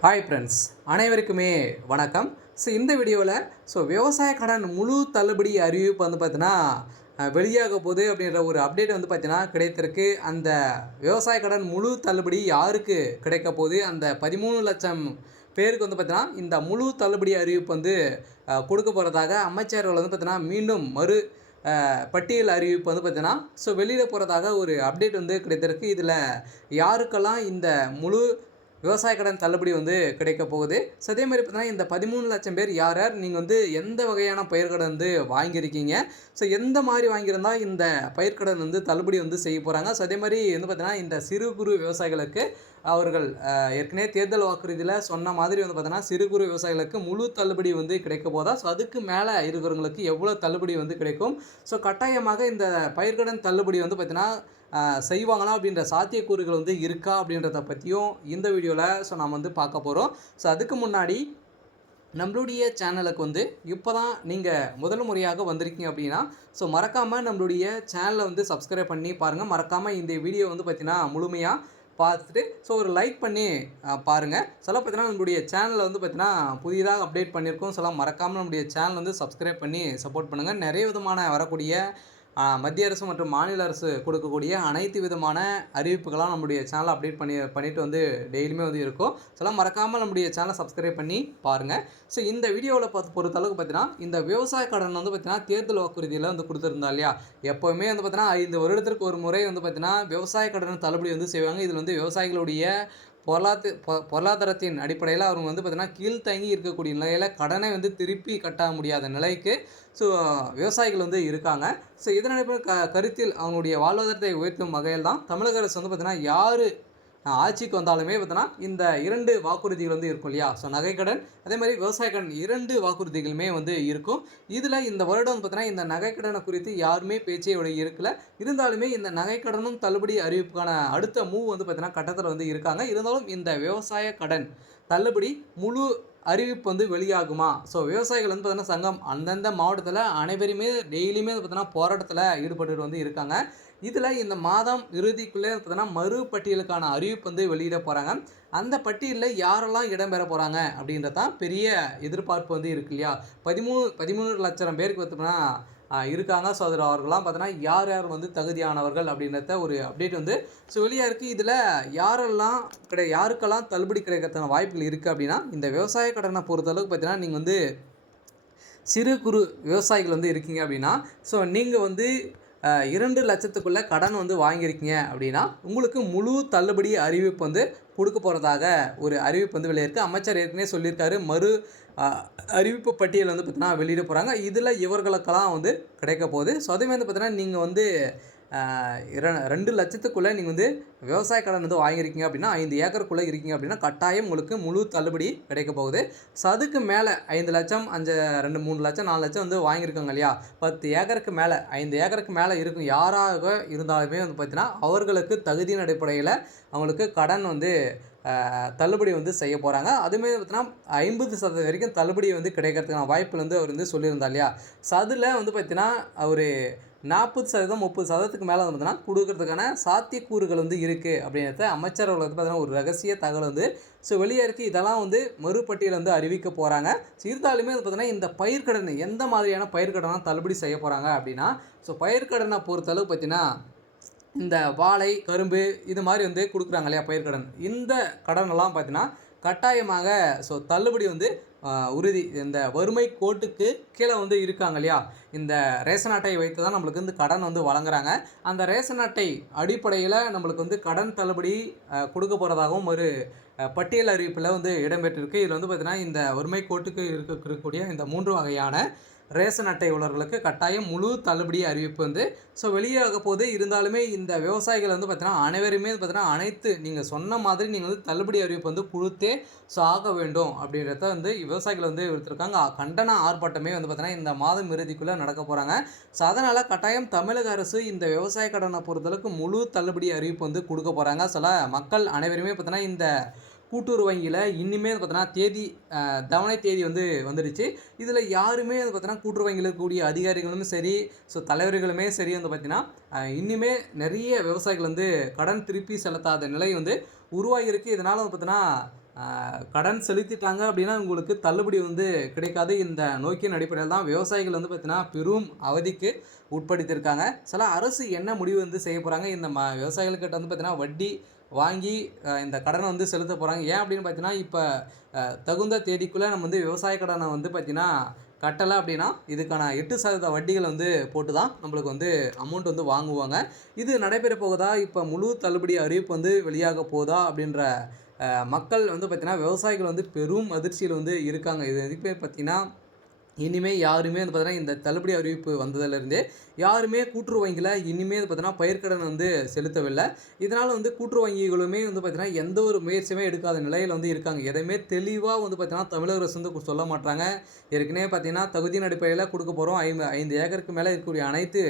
Hi friends, அனைவருக்குமே வணக்கம். இந்த வீடியோவில் விவசாய கடன் முழு தள்ளுபடி அறிவிப்பு வந்து பார்த்தீங்கன்னா வெளியாக போகுது அப்படின்ற ஒரு அப்டேட் வந்து பார்த்தீங்கன்னா கிடைத்திருக்கு. அந்த விவசாய கடன் முழு தள்ளுபடி யாருக்கு கிடைக்க போகுது, அந்த 13,00,000 பேருக்கு வந்து பார்த்தீங்கன்னா இந்த முழு தள்ளுபடி அறிவிப்பு வந்து கொடுக்க போகிறதாக அமைச்சர்கள் வந்து பார்த்தீங்கன்னா மீண்டும் பட்டியல் அறிவிப்பு வந்து பார்த்தீங்கன்னா வெளியிட போகிறதாக ஒரு அப்டேட் வந்து கிடைத்திருக்கு. இதில் யாருக்கெல்லாம் இந்த முழு விவசாய கடன் தள்ளுபடி வந்து கிடைக்க போகுது. அதே மாதிரி பார்த்தீங்கன்னா இந்த 13,00,000 பேர் யார் யார் நீங்கள் வந்து எந்த வகையான பயிர்க்கடன் வந்து வாங்கியிருக்கீங்க, எந்த மாதிரி வாங்கியிருந்தா இந்த பயிர்க்கடன் வந்து தள்ளுபடி வந்து செய்ய போகிறாங்க. அதே மாதிரி வந்து பார்த்தீங்கன்னா இந்த சிறு குறு விவசாயிகளுக்கு அவர்கள் ஏற்கனவே தேர்தல் வாக்குறுதியில் சொன்ன மாதிரி வந்து பார்த்தீங்கன்னா சிறு குறு விவசாயிகளுக்கு முழு தள்ளுபடி வந்து கிடைக்க போதா, அதுக்கு மேலே இருக்கிறவங்களுக்கு எவ்வளோ தள்ளுபடி வந்து கிடைக்கும், கட்டாயமாக இந்த பயிர்க்கடன் தள்ளுபடி வந்து பார்த்தீங்கன்னா செய்வாங்களா அப்படின்ற சாத்தியக்கூறுகள் வந்து இருக்கா அப்படின்றத பற்றியும் இந்த வீடியோவில் நாம் வந்து பார்க்க போகிறோம். அதுக்கு முன்னாடி நம்மளுடைய சேனலுக்கு வந்து இப்போ தான் நீங்கள் முதல் முறையாக வந்திருக்கீங்க அப்படின்னா மறக்காமல் நம்மளுடைய சேனலை வந்து சப்ஸ்கிரைப் பண்ணி பாருங்கள். மறக்காமல் இந்த வீடியோ வந்து பார்த்திங்கன்னா முழுமையாக பார்த்துட்டு ஒரு லைக் பண்ணி பாருங்கள். பார்த்தீங்கன்னா நம்மளுடைய சேனலில் வந்து பார்த்திங்கன்னா புதிதாக அப்டேட் பண்ணியிருக்கோம். மறக்காமல் நம்மளுடைய சேனல் வந்து சப்ஸ்கிரைப் பண்ணி சப்போர்ட் பண்ணுங்கள். நிறைய விதமான வரக்கூடிய மத்திய அரசு மற்றும் மாநில அரசு கொடுக்கக்கூடிய அனைத்து விதமான அறிவிப்புகளாக நம்முடைய சேனலை அப்டேட் பண்ணிட்டு வந்து டெய்லியுமே வந்து இருக்கும். மறக்காமல் நம்முடைய சேனலை சப்ஸ்கிரைப் பண்ணி பாருங்கள். இந்த வீடியோவில் பொறுத்தளவுக்கு பார்த்தீங்கன்னா இந்த விவசாய கடன் வந்து பார்த்தீங்கன்னா தேர்தல் வாக்குறுதியில் வந்து கொடுத்துருந்தா இல்லையா, எப்போவுமே வந்து பார்த்தீங்கன்னா 5 வருடத்திற்கு ஒரு முறை வந்து பார்த்தீங்கன்னா விவசாய கடன் தள்ளுபடி வந்து செய்வாங்க. இதில் வந்து விவசாயிகளுடைய பொருளாதாரத்தின் அடிப்படையில் அவங்க வந்து பார்த்திங்கன்னா கீழ்த்தங்கி இருக்கக்கூடிய நிலையில் கடனை வந்து திருப்பி கட்ட முடியாத நிலைக்கு விவசாயிகள் வந்து இருக்காங்க. இதன் அடிப்படையில் கருத்தில் அவங்களுடைய வாழ்வாதாரத்தை உயர்த்தும் வகையில் தான் தமிழக அரசு வந்து பார்த்திங்கன்னா யார் ஆட்சிக்கு வந்தாலுமே பார்த்தோன்னா இந்த 2 வாக்குறுதிகள் வந்து இருக்கும் இல்லையா, நகைக்கடன் அதே மாதிரி விவசாய கடன் 2 வாக்குறுதிகளுமே வந்து இருக்கும். இதில் இந்த வருடம் வந்து பார்த்தீங்கன்னா இந்த நகைக்கடனை குறித்து யாருமே பேச்சே இருக்கல. இருந்தாலுமே இந்த நகைக்கடனும் தள்ளுபடி அறிவிப்புக்கான அடுத்த மூவ் வந்து பார்த்தீங்கன்னா கட்டத்தில் வந்து இருக்காங்க. இருந்தாலும் இந்த விவசாய கடன் தள்ளுபடி முழு அறிவிப்பு வந்து வெளியாகுமா? விவசாயிகள் வந்து பார்த்தீங்கன்னா சங்கம் அந்தந்த மாவட்டத்தில் அனைவருமே டெய்லியுமே பார்த்தீங்கன்னா போராட்டத்தில் ஈடுபட்டு வந்து இருக்காங்க. இதில் இந்த மாதம் இறுதிக்குள்ளே பார்த்தீங்கன்னா மறுபட்டியலுக்கான அறிவிப்பு வந்து வெளியிட போகிறாங்க. அந்த பட்டியலில் யாரெல்லாம் இடம்பெற போகிறாங்க அப்படின்றது தான் பெரிய எதிர்பார்ப்பு வந்து இருக்கு இல்லையா. 13 லட்சம் பேருக்கு பார்த்தீங்கன்னா இருக்காங்க. அதில் அவர்கள்லாம் பார்த்தீங்கன்னா யார் யார் வந்து தகுதியானவர்கள் அப்படின்றத ஒரு அப்டேட் வந்து வெளியாக இருக்குது. இதில் யாருக்கெல்லாம் தள்ளுபடி கிடைக்கிறதுக்கான வாய்ப்புகள் இருக்குது அப்படின்னா, இந்த விவசாய கடனை பொறுத்தளவுக்கு பார்த்தீங்கன்னா நீங்கள் வந்து சிறு குறு விவசாயிகள் வந்து இருக்கீங்க அப்படின்னா நீங்கள் வந்து 2 லட்சத்துக்குள்ளே கடன் வந்து வாங்கியிருக்கீங்க அப்படின்னா உங்களுக்கு முழு தள்ளுபடி அறிவிப்பு வந்து கொடுக்க போகிறதாக ஒரு அறிவிப்பு வந்து வெளியிருக்கு. அமைச்சர் ஏற்கனவே சொல்லியிருக்காரு அறிவிப்பு பட்டியல் வந்து பார்த்தீங்கன்னா வெளியிட போகிறாங்க. இதில் இவர்களுக்கெல்லாம் வந்து கிடைக்க போகுது. அதே மாதிரி பார்த்தீங்கன்னா நீங்கள் வந்து 2 லட்சத்துக்குள்ளே நீங்கள் வந்து விவசாய கடன் வந்து வாங்கியிருக்கீங்க அப்படின்னா 5 ஏக்கருக்குள்ளே இருக்கீங்க அப்படின்னா கட்டாயம் உங்களுக்கு முழு தள்ளுபடி கிடைக்க போகுது. அதுக்கு மேலே 5 லட்சம் 2 3 லட்சம் 4 லட்சம் வந்து வாங்கியிருக்காங்க இல்லையா, 10 ஏக்கருக்கு மேலே 5 ஏக்கருக்கு மேலே இருக்கும் யாராக இருந்தாலுமே வந்து பார்த்தீங்கன்னா அவர்களுக்கு தகுதியின் அடிப்படையில் அவங்களுக்கு கடன் வந்து தள்ளுபடி வந்து செய்ய போகிறாங்க. அதுமாரி பார்த்தீங்கன்னா 50% வரைக்கும் தள்ளுபடி வந்து கிடைக்கிறதுக்கான வாய்ப்பு வந்து அவர் வந்து சொல்லியிருந்தார் இல்லையா. அதில் வந்து பார்த்தீங்கன்னா ஒரு 40% 30%க்கு மேலே வந்து பார்த்தீங்கன்னா கொடுக்கறதுக்கான சாத்தியக்கூறுகள் வந்து இருக்குது அப்படின்றத அமைச்சர் அவர்கள் வந்து பார்த்தீங்கன்னா ஒரு ரகசிய தகவல் வந்து வெளியே இருக்குது. இதெல்லாம் வந்து மறுபட்டியல் வந்து அறிவிக்க போகிறாங்க. இருந்தாலுமே வந்து பார்த்தீங்கன்னா இந்த பயிர்க்கடன் எந்த மாதிரியான பயிர்க்கடனாக தள்ளுபடி செய்ய போகிறாங்க அப்படின்னா பயிர்க்கடனை பொறுத்தளவு பார்த்தீங்கன்னா இந்த வாழை கரும்பு இது மாதிரி வந்து கொடுக்குறாங்க இல்லையா பயிர்க்கடன், இந்த கடனெல்லாம் பார்த்தீங்கன்னா கட்டாயமாக தள்ளுபடி வந்து உறுதி. இந்த வறுமை கோட்டுக்கு கீழே வந்து இருக்காங்க இல்லையா, இந்த ரேஷன் அட்டையை வைத்து தான் நம்மளுக்கு வந்து கடன் வந்து வழங்குறாங்க. அந்த ரேஷன் அட்டை அடிப்படையில் நம்மளுக்கு வந்து கடன் தள்ளுபடி கொடுக்க போகிறதாகவும் ஒரு பட்டியல் அறிவிப்பில் வந்து இடம்பெற்றிருக்கு. இதில் வந்து பார்த்திங்கன்னா இந்த வறுமை கோட்டுக்கு இருக்கக்கூடிய இந்த 3 வகையான ரேஷன் அட்டை உள்ளவர்களுக்கு கட்டாயம் முழு தள்ளுபடி அறிவிப்பு வந்து வெளியாக போது. இருந்தாலுமே இந்த விவசாயிகள் வந்து பார்த்தீங்கன்னா அனைவருமே பார்த்தீங்கன்னா அனைத்து நீங்கள் சொன்ன மாதிரி நீங்கள் வந்து தள்ளுபடி அறிவிப்பு வந்து கொடுத்தே ஆக வேண்டும் அப்படின்றத வந்து விவசாயிகள் வந்து எடுத்திருக்காங்க. கண்டன ஆர்ப்பாட்டமே வந்து பார்த்தீங்கன்னா இந்த மாதம் இறுதிக்குள்ளே நடக்க போகிறாங்க. அதனால் கட்டாயம் தமிழக அரசு இந்த விவசாய கடனை பொறுத்தளவுக்கு முழு தள்ளுபடி அறிவிப்பு வந்து கொடுக்க போகிறாங்க. மக்கள் அனைவருமே பார்த்தீங்கன்னா இந்த கூட்டுறவு வங்கியில் இனிமேல் பார்த்தீங்கன்னா தவணை தேதி வந்து வந்துடுச்சு. இதில் யாருமே வந்து பார்த்தீங்கன்னா கூட்டுறவு வங்கியில் இருக்கக்கூடிய அதிகாரிகளும் சரி தலைவர்களுமே சரி வந்து பார்த்திங்கன்னா இனிமேல் நிறைய விவசாயிகள் வந்து கடன் திருப்பி செலுத்தாத நிலை வந்து உருவாகியிருக்கு. இதனால் வந்து பார்த்தீங்கன்னா கடன் செலுத்திட்டாங்க அப்படின்னா உங்களுக்கு தள்ளுபடி வந்து கிடைக்காது. இந்த நோக்கின் அடிப்படையில் தான் விவசாயிகள் வந்து பார்த்தீங்கன்னா பெரும் அவதிக்கு உட்படுத்தியிருக்காங்க. சில அரசு என்ன முடிவு வந்து செய்ய போகிறாங்க, இந்த விவசாயிகள்கிட்ட வந்து பார்த்தீங்கன்னா வட்டி வாங்கி இந்த கடனை வந்து செலுத்த போகிறாங்க. ஏன் அப்படின்னு பார்த்தீங்கன்னா, இப்போ தகுந்த தேதிக்குள்ளே நம்ம வந்து விவசாய கடனை வந்து பார்த்தீங்கன்னா கட்டலை அப்படின்னா இதுக்கான 8% வட்டிகள் வந்து போட்டு தான் நம்மளுக்கு வந்து அமௌண்ட் வந்து வாங்குவாங்க. இது நடைபெற போகுதா, இப்போ முழு தள்ளுபடி அறிவிப்பு வந்து வெளியாக போகுதா அப்படின்ற மக்கள் வந்து பார்த்தீங்கன்னா விவசாயிகள் வந்து பெரும் அதிர்ச்சியில் வந்து இருக்காங்க. இது எதுக்கு பார்த்தீங்கன்னா, இனிமே யாருமே வந்து பார்த்தீங்கன்னா இந்த தள்ளுபடி அறிவிப்பு வந்ததுலேருந்தே யாருமே கூட்டுறவு வங்கியில் இனிமே வந்து பார்த்தீங்கன்னா பயிர்க்கடன் வந்து செலுத்தவில்லை. இதனால் வந்து கூட்டுறவு வங்கிகளுமே வந்து பார்த்தீங்கன்னா எந்த ஒரு முயற்சியுமே எடுக்காத நிலையில் வந்து இருக்காங்க. எதையுமே தெளிவாக வந்து பார்த்தீங்கன்னா தமிழக அரசு வந்து சொல்ல மாட்டாங்க. ஏற்கனவே பார்த்தீங்கன்னா தகுதியின் அடிப்படையில் கொடுக்க போகிறோம். 5 ஏக்கருக்கு மேலே இருக்கக்கூடிய அனைத்து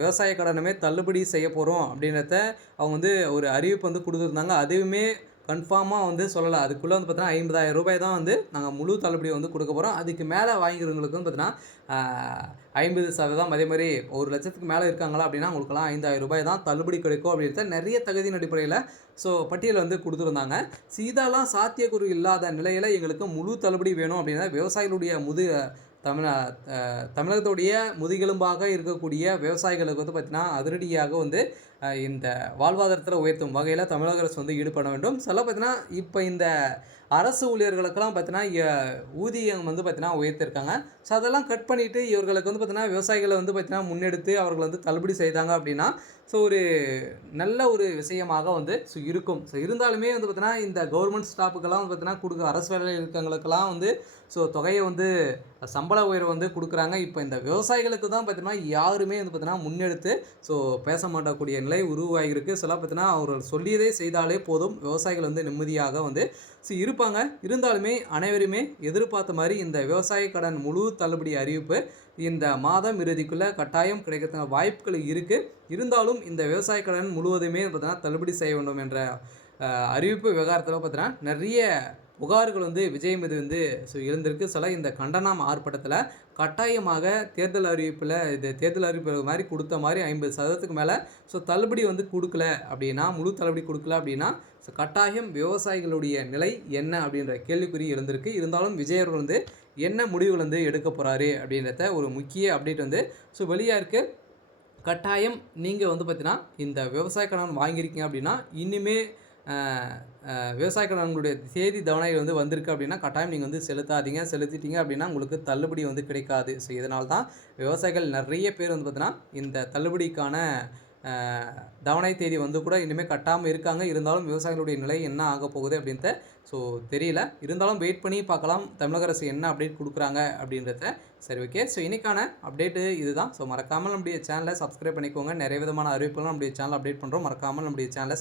விவசாய கடனுமே தள்ளுபடி செய்ய போகிறோம் அப்படின்றத அவங்க வந்து ஒரு அறிவிப்பு வந்து கொடுத்துருந்தாங்க. அதுவுமே கன்ஃபார்மாக வந்து சொல்லலை. அதுக்குள்ளே வந்து பார்த்தீங்கன்னா ரூ. 50,000 தான் வந்து நாங்கள் முழு தள்ளுபடி வந்து கொடுக்க போகிறோம். அதுக்கு மேலே வாங்கிக்கிறவங்களுக்கு வந்து பார்த்தீங்கன்னா 50% அதே மாதிரி 1,00,000க்கு மேலே இருக்காங்களா அப்படின்னா அவங்களுக்குலாம் ரூ. 5,000 தான் தள்ளுபடி கிடைக்கும் அப்படின்றத நிறைய தகுதியின் அடிப்படையில் பட்டியல் வந்து கொடுத்துருந்தாங்க. இதெல்லாம் சாத்தியக்கூறு இல்லாத நிலையில் எங்களுக்கு முழு தள்ளுபடி வேணும் அப்படின்னா விவசாயிகளுடைய தமிழகத்துடைய முதுகெலும்பாக இருக்கக்கூடிய விவசாயிகளுக்கு வந்து பார்த்திங்கன்னா அதிரடியாக வந்து இந்த வாழ்வாதாரத்தில் உயர்த்தும் வகையில் தமிழக அரசு வந்து ஈடுபட வேண்டும். சில பார்த்திங்கன்னா இப்போ இந்த அரசு ஊழியர்களுக்கெல்லாம் பார்த்திங்கன்னா ஊதியம் வந்து பார்த்திங்கன்னா உயர்த்திருக்காங்க. ஸோ அதெல்லாம் கட் பண்ணிவிட்டு இவர்களுக்கு வந்து பார்த்திங்கன்னா விவசாயிகளை வந்து பார்த்திங்கன்னா முன்னெடுத்து அவர்கள் வந்து தள்ளுபடி செய்தாங்க அப்படின்னா ஒரு நல்ல ஒரு விஷயமாக வந்து இருக்கும். இருந்தாலுமே வந்து பார்த்திங்கன்னா இந்த கவர்மெண்ட் ஸ்டாஃபுக்கெல்லாம் வந்து பார்த்திங்கன்னா அரசு வேலையில் இருக்கவங்களுக்கெல்லாம் வந்து தொகையை வந்து சம்பள உயர்வு வந்து கொடுக்குறாங்க. இப்போ இந்த விவசாயிகளுக்கு தான் பார்த்திங்கன்னா யாருமே வந்து பார்த்திங்கன்னா முன்னெடுத்து பேச மாட்டக்கூடிய நிலை உருவாகியிருக்கு. பார்த்திங்கன்னா அவர்கள் சொல்லியதே செய்தாலே போதும், விவசாயிகள் வந்து நிம்மதியாக வந்து இருப்பாங்க. இருந்தாலுமே அனைவருமே எதிர்பார்த்த மாதிரி இந்த விவசாய கடன் முழு தள்ளுபடி அறிவிப்பு இந்த மாதம் இறுதிக்குள்ளே கட்டாயம் கிடைக்கிறதுக்கான வாய்ப்புகள் இருக்குது. இருந்தாலும் இந்த விவசாய கடன் முழுவதுமே பார்த்திங்கன்னா தள்ளுபடி செய்ய வேண்டும் என்ற அறிவிப்பு விவகாரத்தில் பார்த்திங்கன்னா நிறைய புகார்கள் வந்து விஜய் மீது வந்து எழுந்திருக்கு. இந்த கண்டனம் ஆர்ப்பாட்டத்தில் கட்டாயமாக தேர்தல் அறிவிப்பு மாதிரி கொடுத்த மாதிரி 50%க்கு மேலே தள்ளுபடி வந்து கொடுக்கல அப்படின்னா, முழு தள்ளுபடி கொடுக்கல அப்படின்னா கட்டாயம் விவசாயிகளுடைய நிலை என்ன அப்படின்ற கேள்விக்குறி எழுந்திருக்கு. இருந்தாலும் விஜய் அவர்கள் வந்து என்ன முடிவுகள் வந்து எடுக்க போகிறாரு அப்படின்றத ஒரு முக்கிய அப்டேட் வந்து வெளியாக இருக்குது. கட்டாயம் நீங்கள் வந்து பார்த்தீங்கன்னா இந்த விவசாய கடன் வாங்கியிருக்கீங்க அப்படின்னா இனிமே விவசாய கடன்களுடைய தேதி தவணை வந்து வந்திருக்கு அப்படின்னா கட்டாயம் நீங்கள் வந்து செலுத்திட்டீங்க அப்படின்னா உங்களுக்கு தள்ளுபடி வந்து கிடைக்காது. இதனால தான் விவசாயிகள் நிறைய பேர் வந்து பார்த்தீங்கன்னா இந்த தள்ளுபடிக்கான தவணை தேதி வந்து கூட இனிமேல் கட்டாமல் இருக்காங்க. இருந்தாலும் விவசாயிகளுடைய நிலை என்ன ஆக போகுது அப்படின்றத தெரியல. இருந்தாலும் வெயிட் பண்ணி பார்க்கலாம் தமிழக அரசு என்ன அப்டேட் கொடுக்குறாங்க அப்படின்றத. சரி, ஓகே. இன்றைக்கான அப்டேட்டு இதுதான். மறக்காமல் நம்முடைய சேனலை சப்ஸ்கிரைப் பண்ணிக்கோங்க. நிறைய விதமான அறிவிப்புகளும் நம்முடைய சேனல் அப்டேட் பண்ணுறோம். மறக்காமல் நம்முடைய சேனலை